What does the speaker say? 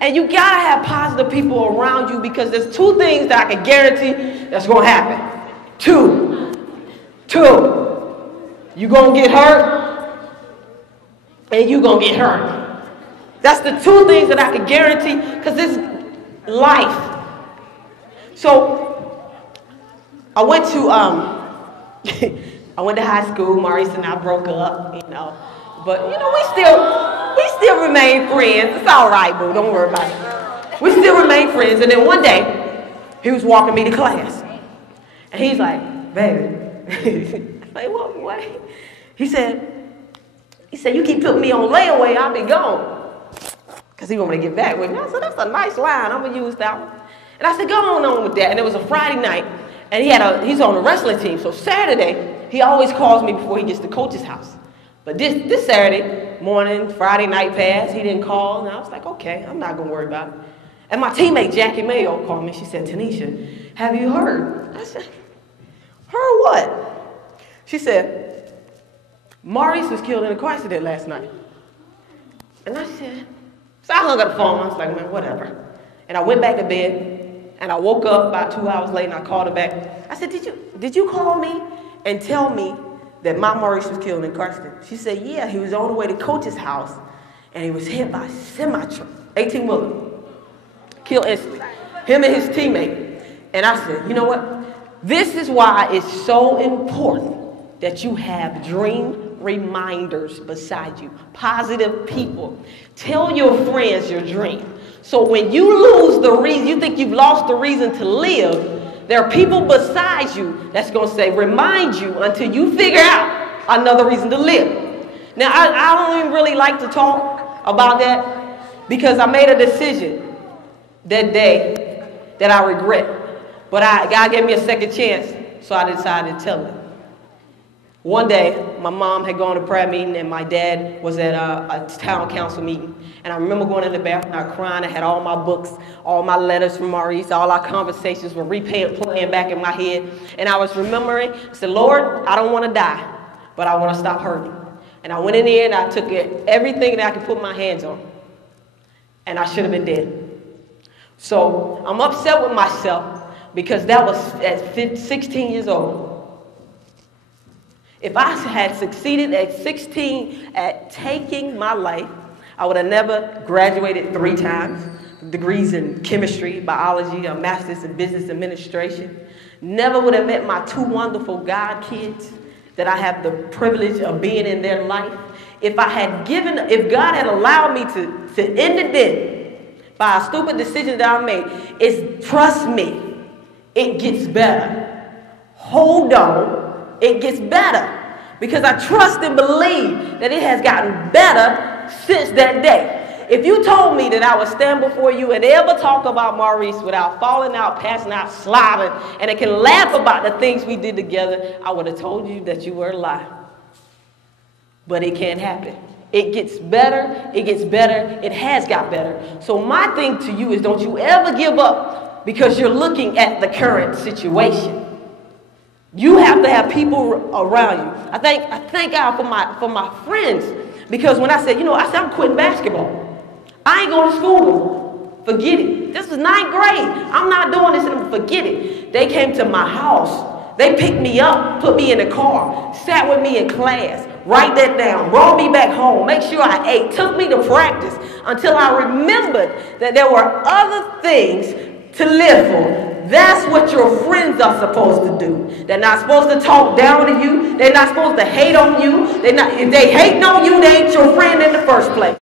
And you gotta have positive people around you, because there's two things that I can guarantee that's gonna happen. Two. You gonna get hurt, and you gonna get hurt. That's the two things that I can guarantee, because it's life. So I went to I went to high school. Maurice and I broke up, you know, but you know we still remain friends. It's all right, boo. Don't worry about it. We still remain friends. And then one day, he was walking me to class, and he's like, "Baby," I'm like, what? He said, "You keep putting me on layaway, I'll be gone." Because he want me to get back with me. I said, "That's a nice line. I'm gonna use that one." And I said, "Go on with that." And it was a Friday night, and he's on the wrestling team. So Saturday, he always calls me before he gets to coach's house. But this Saturday morning, Friday night passed, he didn't call, and I was like, okay, I'm not gonna worry about it. And my teammate Jackie Mayo called me. She said, "Tanisha, have you heard?" I said, "Heard what?" She said, "Maurice was killed in a car accident last night." And I said, so I hung up the phone. I was like, man, whatever. And I went back to bed. And I woke up about 2 hours later, and I called her back. I said, did you call me and tell me that my Maurice was killed in a car accident? She said, yeah, he was on the way to coach's house, and he was hit by a semi-truck, 18-wheeler, killed instantly, him and his teammate. And I said, you know what? This is why it's so important that you have dream reminders beside you, positive people. Tell your friends your dream. So when you lose the reason, you think you've lost the reason to live, there are people beside you that's going to say, remind you until you figure out another reason to live. Now, I don't even really like to talk about that, because I made a decision that day that I regret. But God gave me a second chance, so I decided to tell him. One day, my mom had gone to prayer meeting, and my dad was at a town council meeting. And I remember going in the bathroom, I was crying. I had all my books, all my letters from Maurice, all our conversations were playing back in my head. And I was remembering, I said, Lord, I don't want to die, but I want to stop hurting. And I went in there and I took everything that I could put my hands on. And I should have been dead. So I'm upset with myself, because that was at 16 years old. If I had succeeded at 16 at taking my life, I would have never graduated 3 times, degrees in chemistry, biology, a master's in business administration. Never would have met my 2 wonderful God kids that I have the privilege of being in their life. If God had allowed me to end it then by a stupid decision that I made, trust me, it gets better. Hold on, it gets better. Because I trust and believe that it has gotten better since that day. If you told me that I would stand before you and ever talk about Maurice without falling out, passing out, slobbing, and I can laugh about the things we did together, I would have told you that you were a lie. But it can't happen. It gets better, it has got better. So my thing to you is, don't you ever give up because you're looking at the current situation. You have to have people around you. I thank God for my friends, because when I said, I'm quitting basketball. I ain't going to school. Forget it. This is 9th grade. I'm not doing this anymore. Forget it. They came to my house. They picked me up, put me in the car, sat with me in class, write that down, brought me back home, make sure I ate, took me to practice until I remembered that there were other things to live for. That's what your friends are supposed to do. They're not supposed to talk down to you. They're not supposed to hate on you. If they hate on you, they ain't your friend in the first place.